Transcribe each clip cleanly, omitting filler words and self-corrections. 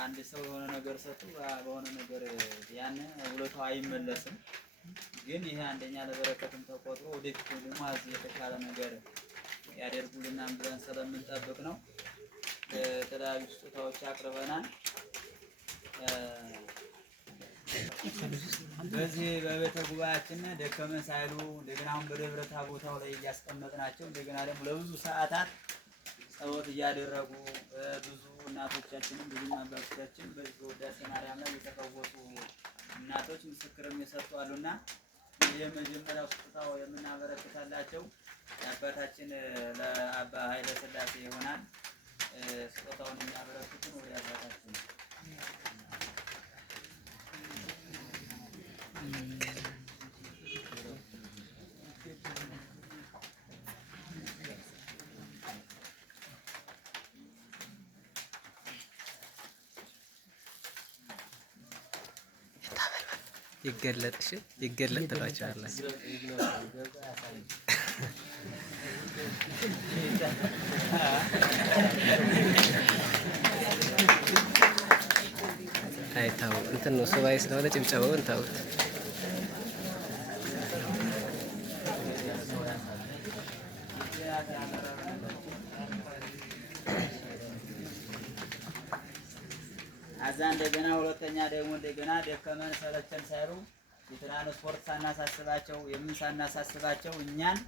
አንድ ሰው የሆነ ነገር ሰጡ በሆነ ነገር ያን ውለታው አይመለስም። ግን ይሄ አንደኛ ለበረከትም ተቆጥሮ ወደፊት ደግሞ እዚህ የተሻለ ነገር ያደርጉልናል ብለን ስለምንጠብቅ ነው የተለያዩ ስጦታዎች አቅርበናል። በዚህ በቤተ ጉባኤያችን ደከመን ሳይሉ እንደገና አሁን በደብረ ታቦታው ላይ እያስቀመጥናቸው እንደገና ደግሞ ለብዙ ሰዓታት ጸሎት እያደረጉ ብዙ እናቶቻችንም ብዙ አባቶቻችን በዚህ በውዳሴ ማርያም ላይ የተፈወሱ እናቶች ምስክርም የሰጡ አሉና የመጀመሪያው ስጦታው የምናበረክታላቸው አባታችን ለአባ ኃይለ ሥላሴ ይሆናል። ስጦታውን የሚያበረክቱን ወደ አባታችን ይገለጥ ትላቸዋላችሁ። አይታው እንትን ነው ሱባኤ ስለሆነ ጭብጨባውን ታውት አዛ እንደገና ሁለተኛ ደግሞ እንደገና ደከመን ሰለቸን ሳይሉ የትራንስፖርት ሳናሳስባቸው ሳናሳስባቸው እኛን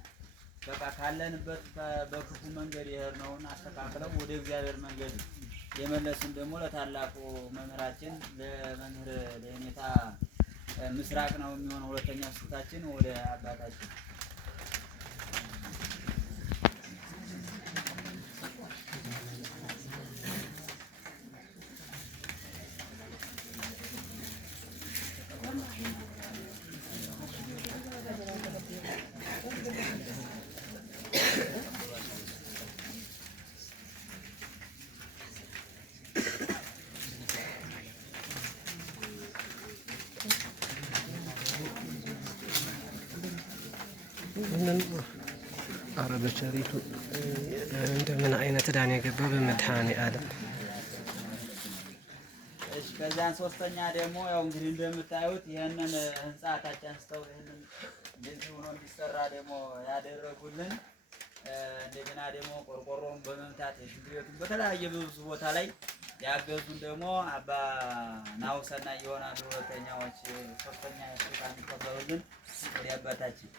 በቃ ካለንበት በክፉ መንገድ የሄድነውን አስተካክለው ወደ እግዚአብሔር መንገድ የመለሱን ደግሞ ለታላቁ መምህራችን ለመምህር ለኔታ ምስራቅ ነው የሚሆነው። ሁለተኛው ስጦታችን ወደ አባታችን አረበቻሪቱ እንደምን አይነት ዳን የገባ በመድኃኔ ዓለም። እሺ ከዛን ሶስተኛ ደግሞ ያው እንግዲህ እንደምታዩት ይሄንን ህንጻ ታች አንስተው ይሄንን እንደዚህ ሆኖ እንዲሰራ ደግሞ ያደረጉልን እንደገና ደግሞ ቆርቆሮን በመምታት የሽግሬቱን በተለያየ ብዙ ቦታ ላይ ያገዙን ደግሞ አባ ናውሰና ይሆናሉ። ሁለተኛዎች ሶስተኛ ስልጣን ተቀበሉልን ወደ አባታችን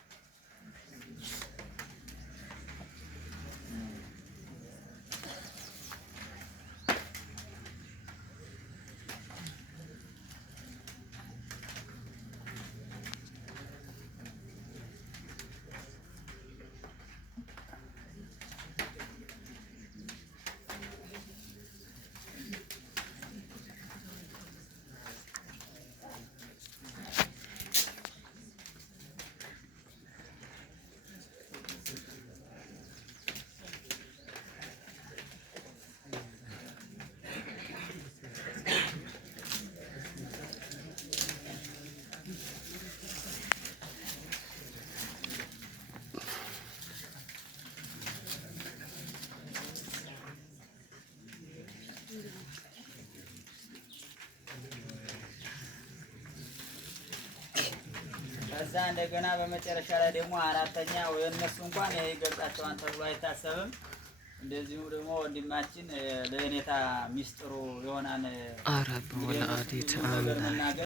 ከዛ እንደገና በመጨረሻ ላይ ደግሞ አራተኛ ወይ እነሱ እንኳን ይሄ ይገልጻቸዋል ተብሎ አይታሰብም። እንደዚሁ ደግሞ ወንድማችን ለኔታ ሚስጥሩ ይሆናል። አረብ ወላዲት አምላክ